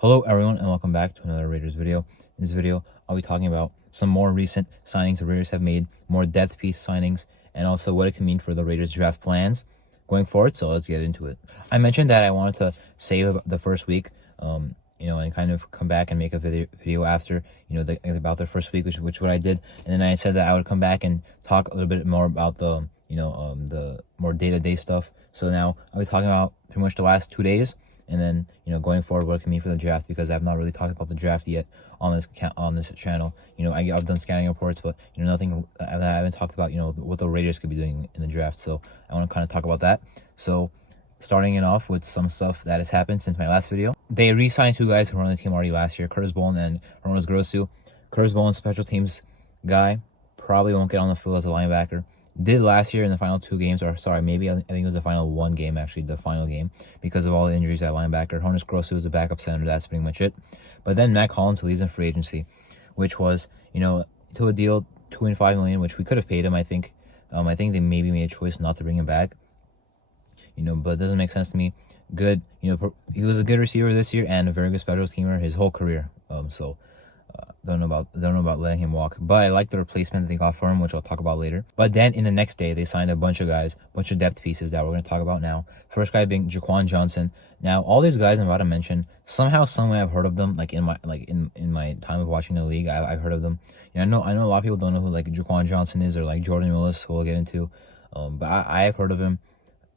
Hello everyone and welcome back to another Raiders video. In this video, I'll be talking about some more recent signings the Raiders have made, more depth piece signings, and also what it can mean for the Raiders draft plans going forward. So let's get into it. I mentioned that I wanted to save the first week, and kind of come back and make a video after, about the first week, which what I did. And then I said that I would come back and talk a little bit more about the more day-to-day stuff. So now I'll be talking about pretty much the last 2 days. And then, going forward, what it can mean for the draft, because I've not really talked about the draft yet on this channel. I've done scouting reports, but nothing. I haven't talked about what the Raiders could be doing in the draft. So I want to kind of talk about that. So starting it off with some stuff that has happened since my last video, they re-signed two guys who were on the team already last year, Curtis Bowen and Ronald Grosu. Curtis Bowen, special teams guy, probably won't get on the field as a linebacker. Did last year in the final 2 games, or sorry, maybe I think it was the final 1 game, actually, the final game, because of all the injuries at linebacker. Ronald Grosu was a backup center, that's pretty much it. But then Matt Collins leaves in free agency, which was, to a deal, $2.5 million, which we could have paid him, I think. I think they maybe made a choice not to bring him back, but it doesn't make sense to me. Good, he was a good receiver this year and a very good special teamer his whole career. Don't know about letting him walk, but I like the replacement that they got for him, which I'll talk about later. But then in the next day, they signed a bunch of guys, bunch of depth pieces that we're going to talk about now. First guy being Jaquan Johnson. Now, all these guys I'm about to mention, somehow, some way I've heard of them. Like in my time of watching the league, I've heard of them. I know a lot of people don't know who like Jaquan Johnson is, or like Jordan Willis, who we'll get into. But I have heard of him.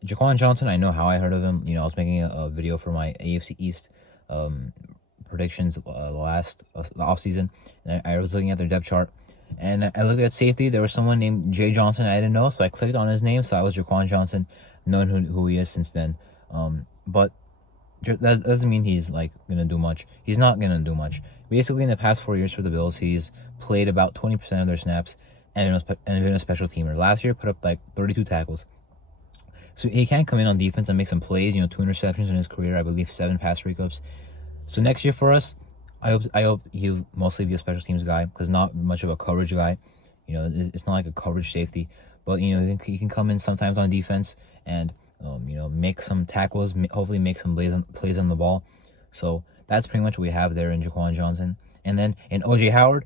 Jaquan Johnson, I know how I heard of him. I was making a video for my AFC East predictions the offseason, and I was looking at their depth chart, and I looked at safety. There was someone named Jay Johnson I didn't know, so I clicked on his name, so I was Jaquan Johnson, known who he is since then. But that doesn't mean he's like gonna do much. He's not gonna do much. Basically, in the past 4 years for the Bills, he's played about 20% of their snaps and been a special teamer. Last year, put up like 32 tackles. So he can't come in on defense and make some plays. 2 interceptions in his career, I believe 7 pass breakups. So next year for us, I hope he'll mostly be a special teams guy, because not much of a coverage guy. It's not like a coverage safety, but he can come in sometimes on defense and make some tackles, hopefully make some plays on the ball. So that's pretty much what we have there in Jaquan Johnson. And then in OJ Howard,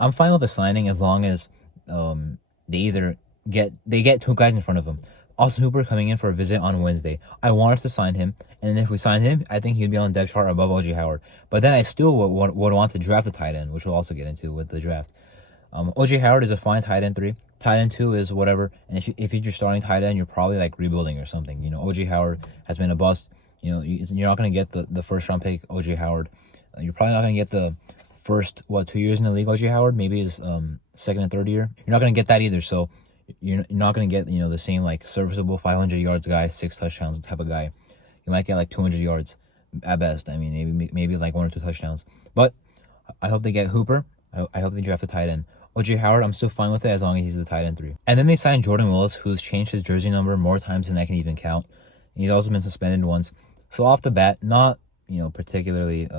I'm fine with the signing as long as they get 2 guys in front of him. Austin Hooper coming in for a visit on Wednesday. I wanted to sign him, and if we sign him, I think he'd be on the depth chart above OJ Howard. But then I still would want to draft the tight end, which we'll also get into with the draft. OJ Howard is a fine tight end 3. Tight end 2 is whatever. And if you're starting tight end, you're probably like rebuilding or something. OJ Howard has been a bust. You're not going to get the first round pick OJ Howard. You're probably not going to get the first 2 years in the league OJ Howard. Maybe his second and third year. You're not going to get that either. So you're not going to get the same like serviceable 500 yards guy, 6 touchdowns type of guy. You might get like 200 yards at best. I mean, maybe like 1 or 2 touchdowns. But I hope they get Hooper. I hope they draft a tight end. OJ Howard, I'm still fine with it as long as he's the tight end 3. And then they signed Jordan Willis, who's changed his jersey number more times than I can even count. And he's also been suspended once. So off the bat, not particularly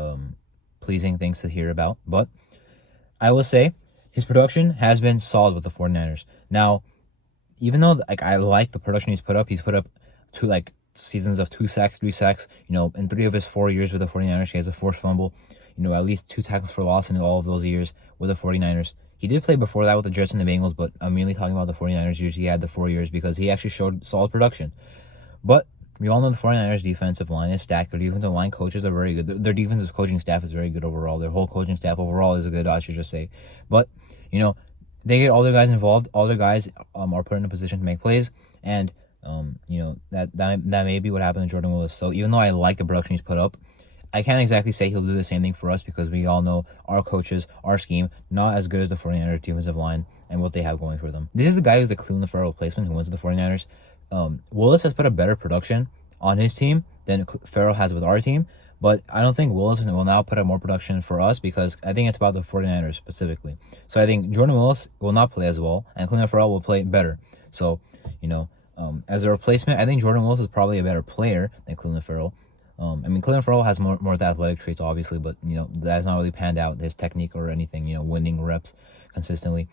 pleasing things to hear about. But I will say his production has been solid with the 49ers. Now, even though I like the production he's put up 2 seasons of 2 sacks, 3 sacks. In 3 of his 4 years with the 49ers, he has a forced fumble. At least 2 tackles for loss in all of those years with the 49ers. He did play before that with the Jets and the Bengals, but I'm mainly talking about the 49ers years. He had the 4 years because he actually showed solid production. But we all know the 49ers defensive line is stacked. Their defensive line coaches are very good. Their defensive coaching staff is very good overall. Their whole coaching staff overall is good, I should just say. But, they get all their guys involved. All their guys are put in a position to make plays. And, that may be what happened to Jordan Willis. So even though I like the production he's put up, I can't exactly say he'll do the same thing for us, because we all know our coaches, our scheme, not as good as the 49ers defensive line and what they have going for them. This is the guy who's the Cleveland Farrell replacement who went to the 49ers. Willis has put a better production on his team than Farrell has with our team, but I don't think Willis will now put up more production for us, because I think it's about the 49ers specifically. So I think Jordan Willis will not play as well, and Cleveland Farrell will play better. So, as a replacement, I think Jordan Willis is probably a better player than Cleveland Farrell. Cleveland Farrell has more of the athletic traits, obviously, but, that's not really panned out, his technique or anything, winning reps consistently.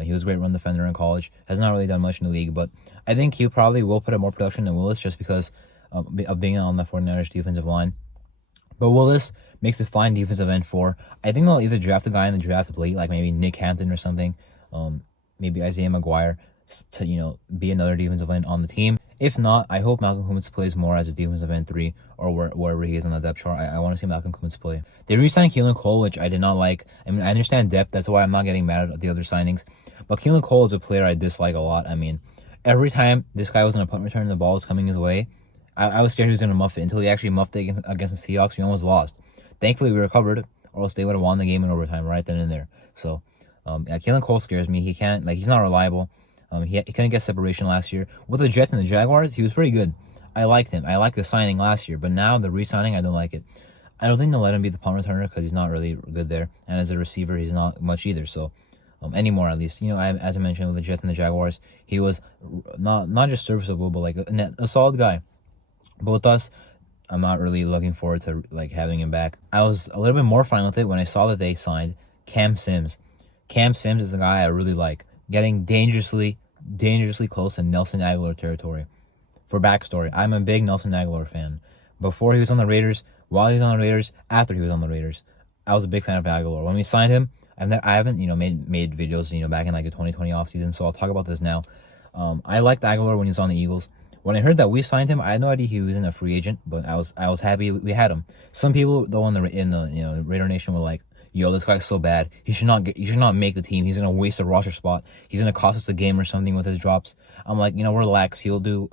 He was a great run defender in college, has not really done much in the league, but I think he probably will put up more production than Willis, just because of being on the 49ers defensive line. But Willis makes a fine defensive end 4. I think they'll either draft a guy in the draft late, like maybe Nick Hampton or something, maybe Isaiah McGuire, to be another defensive end on the team. If not, I hope Malcolm Kumitz plays more as a defensive end 3 or wherever he is on the depth chart. I want to see Malcolm Kumitz play. They re-signed Keelan Cole, which I did not like. I mean, I understand depth. That's why I'm not getting mad at the other signings. But Keelan Cole is a player I dislike a lot. I mean, every time this guy was in a punt return and the ball was coming his way, I was scared he was going to muff it until he actually muffed it against the Seahawks. We almost lost. Thankfully, we recovered, or else they would have won the game in overtime right then and there. So, yeah, Keelan Cole scares me. He's not reliable. He couldn't get separation last year. With the Jets and the Jaguars, he was pretty good. I liked him. I liked the signing last year, but now the re-signing, I don't like it. I don't think they'll let him be the punt returner because he's not really good there. And as a receiver, he's not much either. So, anymore at least. As I mentioned with the Jets and the Jaguars, he was not just serviceable, but like a solid guy. But with us, I'm not really looking forward to like having him back. I was a little bit more fine with it when I saw that they signed Cam Sims. Cam Sims is the guy I really like, getting dangerously close to Nelson Aguilar territory. For backstory, I'm a big Nelson Aguilar fan. Before he was on the Raiders, while he was on the Raiders, after he was on the Raiders, I was a big fan of Aguilar. When we signed him, I haven't made videos back in like the 2020 offseason, so I'll talk about this now. I liked Aguilar when he was on the Eagles. When I heard that we signed him, I had no idea he was in a free agent, but I was happy we had him. Some people though in the Raider Nation were like, "Yo, this guy's so bad. He should not make the team. He's gonna waste a roster spot. He's gonna cost us the game or something with his drops." I'm like, relax. He'll do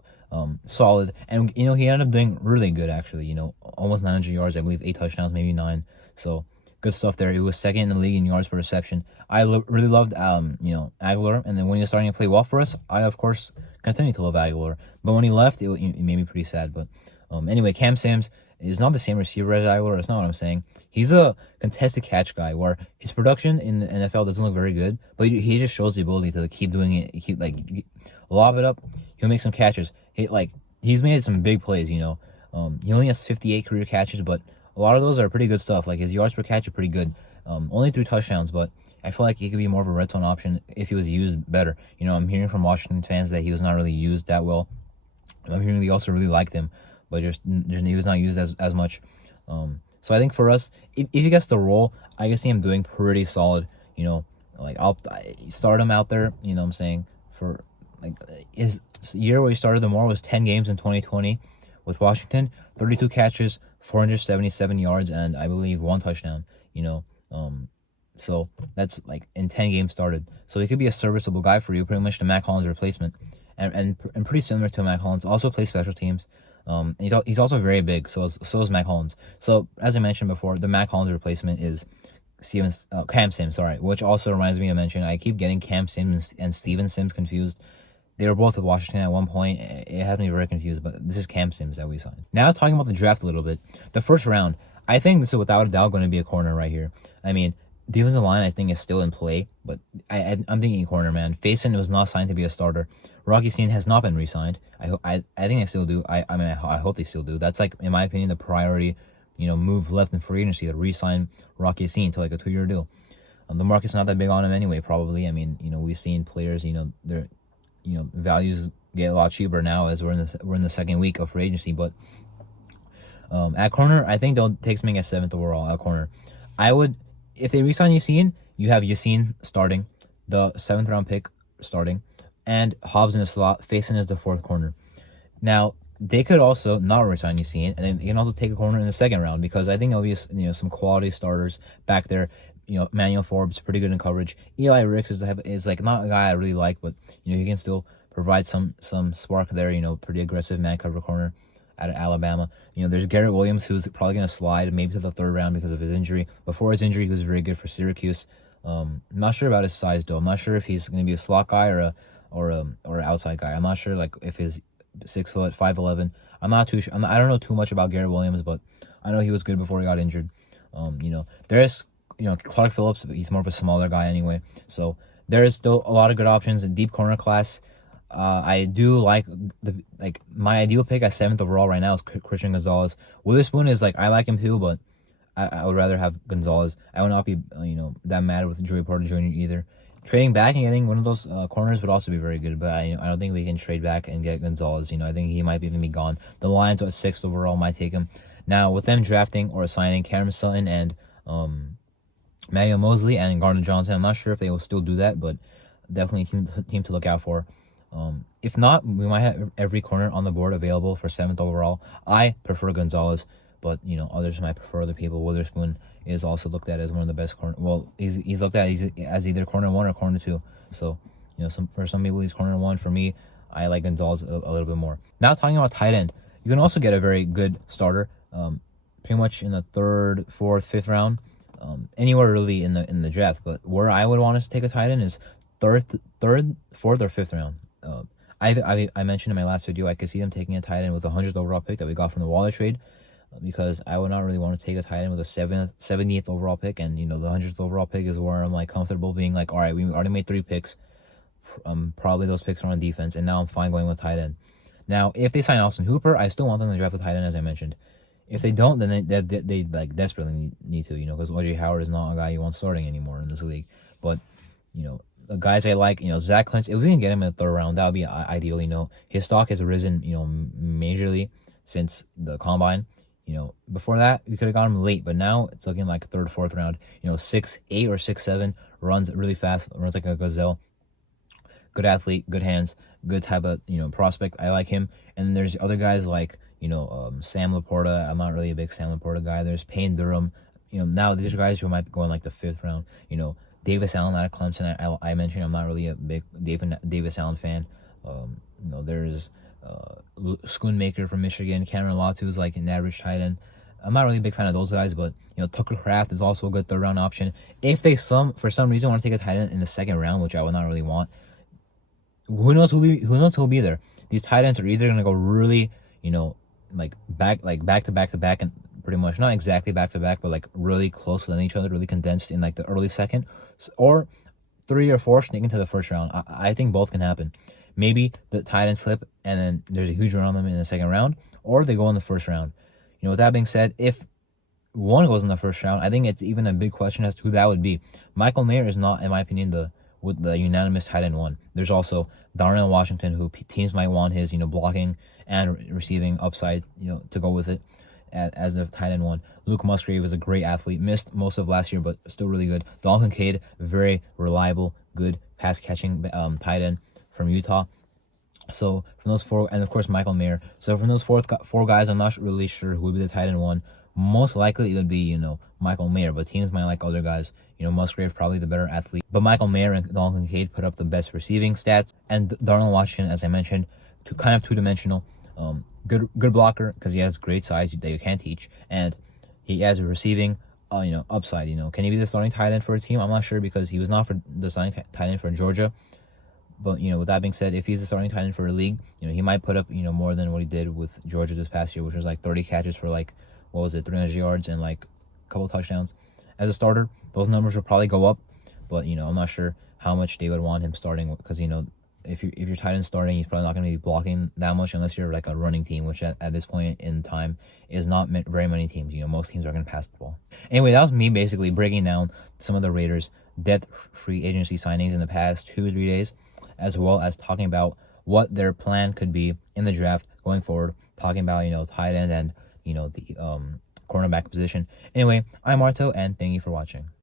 solid, and he ended up doing really good actually. Almost 900 yards, I believe, 8 touchdowns, maybe 9. So good stuff there. He was second in the league in yards per reception. I really loved Aguilar, and then when he was starting to play well for us, I of course continued to love Aguilar. But when he left, it made me pretty sad. But anyway, Cam Sims is not the same receiver as Aguilar. That's not what I'm saying. He's a contested catch guy where his production in the NFL doesn't look very good, but he just shows the ability to keep doing it. Lob it up. He'll make some catches. He's made some big plays. He only has 58 career catches, but a lot of those are pretty good stuff. Like his yards per catch are pretty good. Only 3 touchdowns, but I feel like he could be more of a red zone option if he was used better. I'm hearing from Washington fans that he was not really used that well. I'm hearing they also really liked him, but just he was not used as much. So I think for us, if he gets the role, I can see him doing pretty solid. I'll start him out there. What I'm saying, for like his year where he started the more was 10 games in 2020 with Washington, 32 catches, 477 yards, and I believe 1 touchdown. So that's like in 10 games started. So he could be a serviceable guy for you, pretty much the Mac Hollins replacement, and pretty similar to Mac Hollins. Also plays special teams. He's also very big. So is Mac Hollins. So as I mentioned before, the Mac Hollins replacement is Cam Sims. Sorry, which also reminds me to mention I keep getting Cam Sims and Steven Sims confused. They were both at Washington at one point. It had me very confused, but this is Cam Sims that we signed. Now talking about the draft a little bit. The first round, I think this is without a doubt going to be a corner right here. I mean, defensive line I think is still in play, but I'm thinking corner, man. Faison was not signed to be a starter. Rocky Sin has not been re-signed. I think they still do. I hope they still do. That's like, in my opinion, the priority, move left in free agency to re-sign Rocky Sin to like a 2-year deal. The market's not that big on him anyway, probably. I mean, we've seen players, their values get a lot cheaper now as we're in the second week of free agency. But at corner, I think they'll take something at 7th overall at corner. I would, if they re-sign Yassine, you have Yassine starting, the 7th round pick starting, and Hobbs in the slot. Faison is the 4th corner. Now they could also not re-sign Yassine, and then they can also take a corner in the 2nd round, because I think there'll be some quality starters back there. Manuel Forbes, pretty good in coverage. Eli Ricks is like not a guy I really like, but he can still provide some spark there. Pretty aggressive man cover corner out of Alabama. There's Garrett Williams, who's probably going to slide maybe to the 3rd round because of his injury. Before his injury, he was very good for Syracuse. I'm not sure about his size though. I'm not sure if he's going to be a slot guy or an outside guy. I'm not sure like if he's 6 foot, 5'11". I'm not too sure. I don't know too much about Garrett Williams, but I know he was good before he got injured. There's Clark Phillips, but he's more of a smaller guy anyway. So there is still a lot of good options in deep corner class. I do like my ideal pick at 7th overall right now is Christian Gonzalez. Witherspoon is I like him too, but I would rather have Gonzalez. I would not be that mad with Joey Porter Jr. either. Trading back and getting one of those corners would also be very good, but I don't think we can trade back and get Gonzalez. I think he might even be gone. The Lions at 6th overall might take him. Now, with them drafting or signing Cameron Sutton and Manuel Mosley and Gardner Johnson, I'm not sure if they will still do that, but definitely a team to look out for. If not, we might have every corner on the board available for 7th overall. I prefer Gonzalez, but others might prefer other people. Witherspoon is also looked at as one of the best corner. Well, he's looked at as either corner 1 or corner 2. So for some people he's corner 1. For me, I like Gonzalez a little bit more. Now talking about tight end, you can also get a very good starter, pretty much in the 3rd, 4th, 5th round, anywhere really in the draft. But where I would want us to take a tight end is 3rd, 4th, or 5th round. I mentioned in my last video I could see them taking a tight end with the 100th overall pick that we got from the Waller trade, because I would not really want to take a tight end with a 70th overall pick, and the 100th overall pick is where I'm like comfortable being like, all right, we already made 3 picks, probably those picks are on defense, and now I'm fine going with tight end. Now, if they sign Austin Hooper, I still want them to draft a tight end, as I mentioned. If they don't, then they like desperately need to, because OJ Howard is not a guy you want starting anymore in this league. But the guys I like, Zach Kuntz, if we can get him in the 3rd round, that would be ideal. His stock has risen, majorly since the combine. Before that, we could have got him late, but now it's looking like 3rd, 4th round. 6'8" or 6'7", runs really fast, runs like a gazelle. Good athlete, good hands, good type of prospect. I like him. And then there's other guys like Sam Laporta. I'm not really a big Sam Laporta guy. There's Payne Durham. Now these are guys who might go in like the 5th round. Davis Allen out of Clemson. I mentioned I'm not really a big Davis Allen fan. There's Schoonmaker from Michigan. Cameron Latu is like an average tight end. I'm not really a big fan of those guys, but Tucker Kraft is also a good 3rd round option. If they for some reason want to take a tight end in the 2nd round, which I would not really want, who knows who'll be there. These tight ends are either gonna go really back to back, and pretty much not exactly back to back, but like really close within each other, really condensed in like the early 2nd, or 3 or 4 sneak into the 1st round. I think both can happen. Maybe the tight end slip and then there's a huge run on them in the 2nd round, or they go in the 1st round. With that being said, if one goes in the 1st round, I think it's even a big question as to who that would be. Michael Mayer is not, in my opinion, the unanimous tight end 1. There's also Darnell Washington, who teams might want his blocking and receiving upside to go with it as a tight end 1. Luke Musgrave is a great athlete, missed most of last year but still really good. Dalton Kincaid, very reliable, good pass catching tight end from Utah. So from those 4, and of course Michael Mayer. So from those 4 guys, I'm not really sure who would be the tight end 1. Most likely it would be Michael Mayer, but teams might like other guys. Musgrave probably the better athlete, but Michael Mayer and Dalton Kincaid put up the best receiving stats, and Darnell Washington, as I mentioned, kind of two-dimensional. Good blocker because he has great size that you can't teach, and he has a receiving upside. Can he be the starting tight end for a team? I'm not sure, because he was not for the starting tight end for Georgia. But with that being said, if he's a starting tight end for a league, he might put up more than what he did with Georgia this past year, which was like 30 catches for like 300 yards and like a couple touchdowns. As a starter, those numbers will probably go up, but I'm not sure how much they would want him starting, because if your tight end starting, he's probably not going to be blocking that much unless you're like a running team, which at this point in time is not very many teams. Most teams are going to pass the ball. Anyway, that was me basically breaking down some of the Raiders' depth free agency signings in the past 2 or 3 days, as well as talking about what their plan could be in the draft going forward, talking about tight end and the cornerback position. Anyway, I'm Marto, and thank you for watching.